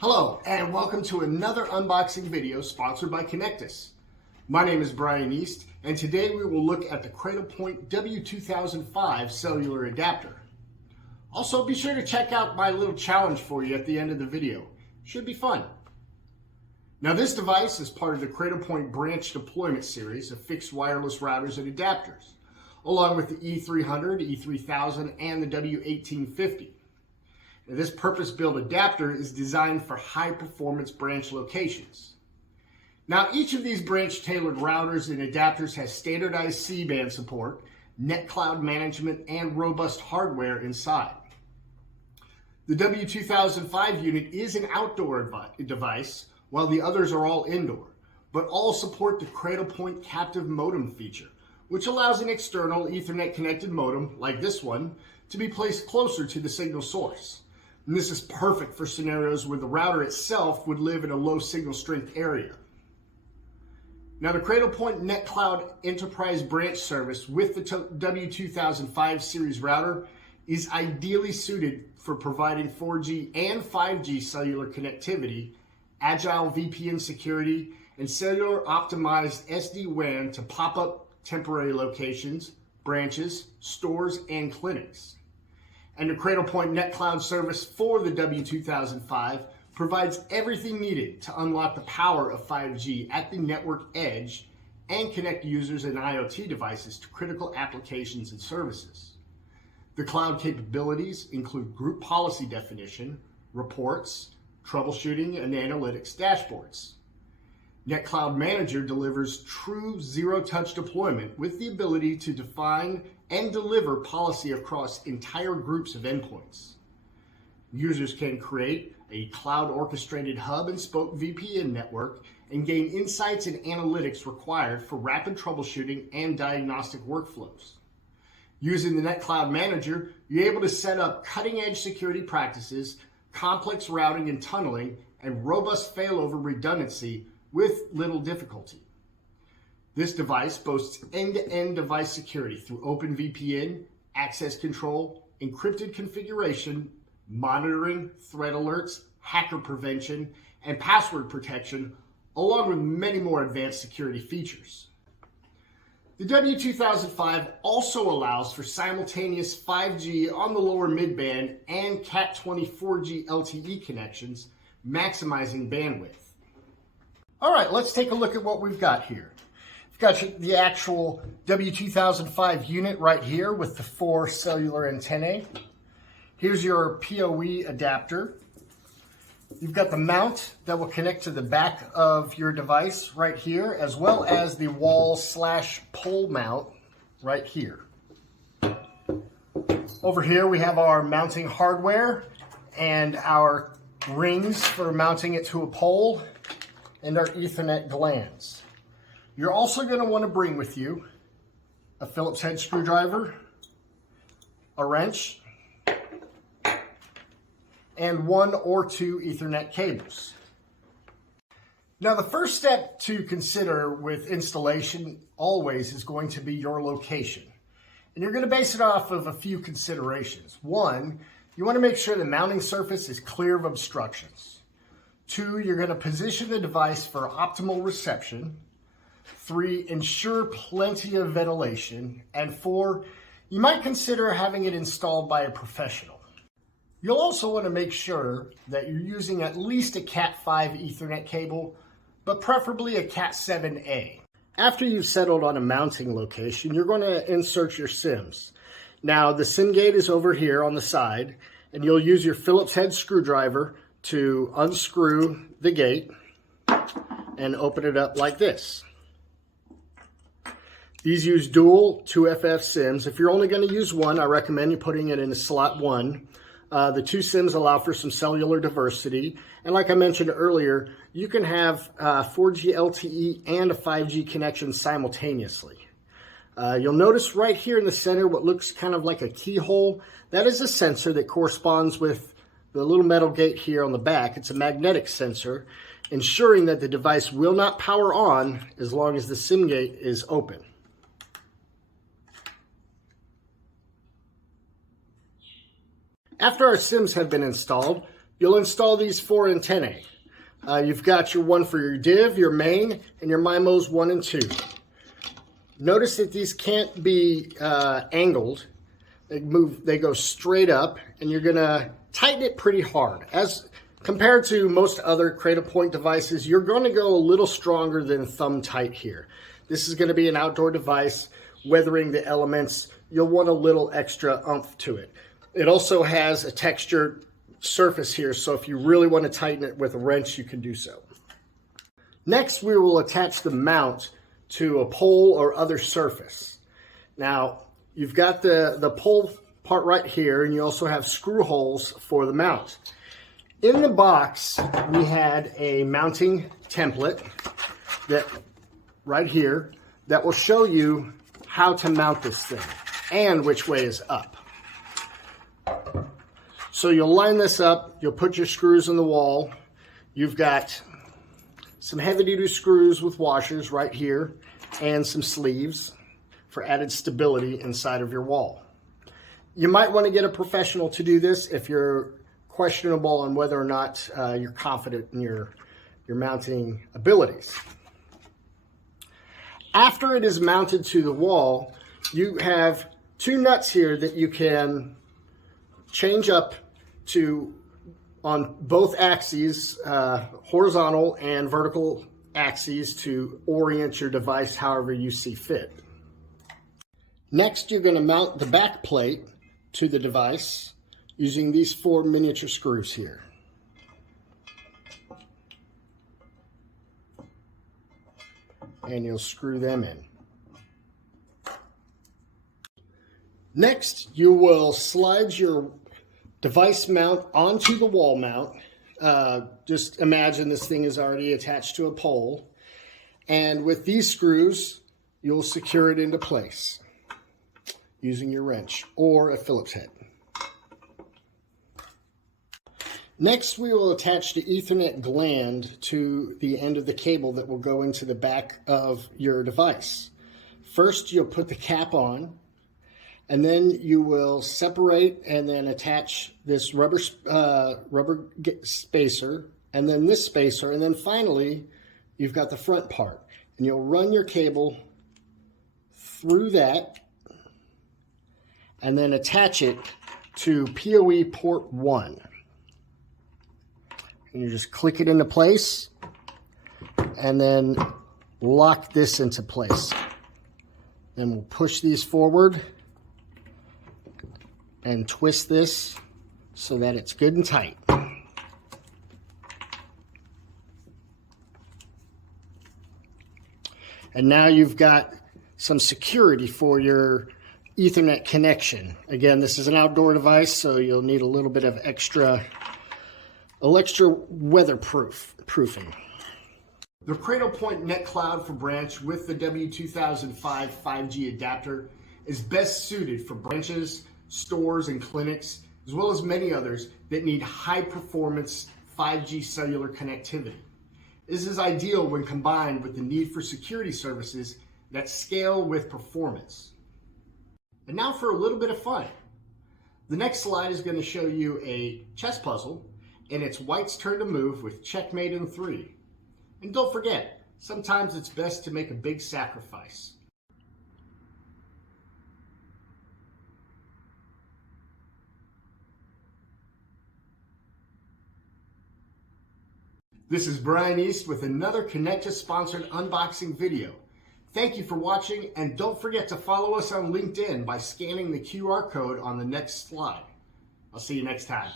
Hello, and welcome to another unboxing video sponsored by Connectus. My name is Brian East, and today we will look at the Cradlepoint W2005 Cellular Adapter. Also, be sure to check out my little challenge for you at the end of the video. Should be fun. Now, this device is part of the Cradlepoint Branch Deployment Series of fixed wireless routers and adapters, along with the E300, E3000, and the W1850. Now, this purpose-built adapter is designed for high-performance branch locations. Now, each of these branch-tailored routers and adapters has standardized C-band support, NetCloud management, and robust hardware inside. The W2005 unit is an outdoor device, while the others are all indoor, but all support the Cradlepoint Captive Modem feature, which allows an external Ethernet-connected modem, like this one, to be placed closer to the signal source. And this is perfect for scenarios where the router itself would live in a low signal strength area. Now, the Cradlepoint NetCloud Enterprise Branch Service with the W2005 Series Router is ideally suited for providing 4G and 5G cellular connectivity, agile VPN security, and cellular optimized SD-WAN to pop-up temporary locations, branches, stores, and clinics. And the Cradlepoint NetCloud service for the W2005 provides everything needed to unlock the power of 5G at the network edge and connect users and IoT devices to critical applications and services. The cloud capabilities include group policy definition, reports, troubleshooting, and analytics dashboards. NetCloud Manager delivers true zero-touch deployment with the ability to define and deliver policy across entire groups of endpoints. Users can create a cloud-orchestrated hub and spoke VPN network and gain insights and analytics required for rapid troubleshooting and diagnostic workflows. Using the NetCloud Manager, you're able to set up cutting-edge security practices, complex routing and tunneling, and robust failover redundancy with little difficulty. This device boasts end-to-end device security through OpenVPN, access control, encrypted configuration, monitoring, threat alerts, hacker prevention, and password protection, along with many more advanced security features. The W2005 also allows for simultaneous 5G on the lower midband and Cat20 4G LTE connections, maximizing bandwidth. All right, let's take a look at what we've got here. We've got the actual W2005 unit right here with the 4 cellular antennae. Here's your PoE adapter. You've got the mount that will connect to the back of your device right here, as well as the wall/pole mount right here. Over here we have our mounting hardware and our rings for mounting it to a pole, and our Ethernet glands. You're also going to want to bring with you a Phillips head screwdriver, a wrench, and 1 or 2 Ethernet cables. Now, the first step to consider with installation always is going to be your location. And you're going to base it off of a few considerations. 1, you want to make sure the mounting surface is clear of obstructions. 2, you're going to position the device for optimal reception. 3, ensure plenty of ventilation. And 4, you might consider having it installed by a professional. You'll also want to make sure that you're using at least a Cat5 Ethernet cable, but preferably a Cat7A. After you've settled on a mounting location, you're going to insert your SIMs. Now, the SIM gate is over here on the side, and you'll use your Phillips head screwdriver to unscrew the gate and open it up like this. These use dual 2FF SIMs. If you're only going to use one, I recommend you putting it in slot 1. The 2 SIMs allow for some cellular diversity. And like I mentioned earlier, you can have 4G LTE and a 5G connection simultaneously. You'll notice right here in the center what looks kind of like a keyhole. That is a sensor that corresponds with the little metal gate here on the back. It's a magnetic sensor, ensuring that the device will not power on as long as the SIM gate is open. After our SIMs have been installed, you'll install these 4 antennae. You've got your one for your div, your main, and your MIMOs 1 and 2. Notice that these can't be angled. They go straight up, and you're gonna tighten it pretty hard. As compared to most other Cradlepoint devices, you're gonna go a little stronger than thumb tight here. This is gonna be an outdoor device, weathering the elements. You'll want a little extra oomph to it. It also has a textured surface here, so if you really want to tighten it with a wrench, you can do so. Next, we will attach the mount to a pole or other surface. Now, you've got the pole part right here, and you also have screw holes for the mount. In the box, we had a mounting template that right here that will show you how to mount this thing and which way is up. So you'll line this up, you'll put your screws in the wall. You've got some heavy-duty screws with washers right here and some sleeves for added stability inside of your wall. You might want to get a professional to do this if you're questionable on whether or not you're confident in your mounting abilities. After it is mounted to the wall, you have 2 nuts here that you can change up to on both axes, horizontal and vertical axes, to orient your device however you see fit. Next, you're going to mount the back plate to the device using these 4 miniature screws here. And you'll screw them in. Next, you will slide your device mount onto the wall mount. Just imagine this thing is already attached to a pole. And with these screws, you'll secure it into place using your wrench or a Phillips head. Next, we will attach the Ethernet gland to the end of the cable that will go into the back of your device. First, you'll put the cap on, and then you will separate and then attach this rubber spacer, and then this spacer, and then finally, you've got the front part. And you'll run your cable through that, and then attach it to PoE port 1. And you just click it into place, and then lock this into place. Then we'll push these forward and twist this so that it's good and tight. And now you've got some security for your Ethernet connection. Again, this is an outdoor device, so you'll need a little bit of extra weatherproofing. The Cradlepoint NetCloud for branch with the W2005 5G adapter is best suited for branches, stores, and clinics, as well as many others that need high-performance 5G cellular connectivity. This is ideal when combined with the need for security services that scale with performance. And now for a little bit of fun. The next slide is going to show you a chess puzzle, and it's white's turn to move with checkmate in 3. And don't forget, sometimes it's best to make a big sacrifice. This is Brian East with another Connectus sponsored unboxing video. Thank you for watching, and don't forget to follow us on LinkedIn by scanning the QR code on the next slide. I'll see you next time.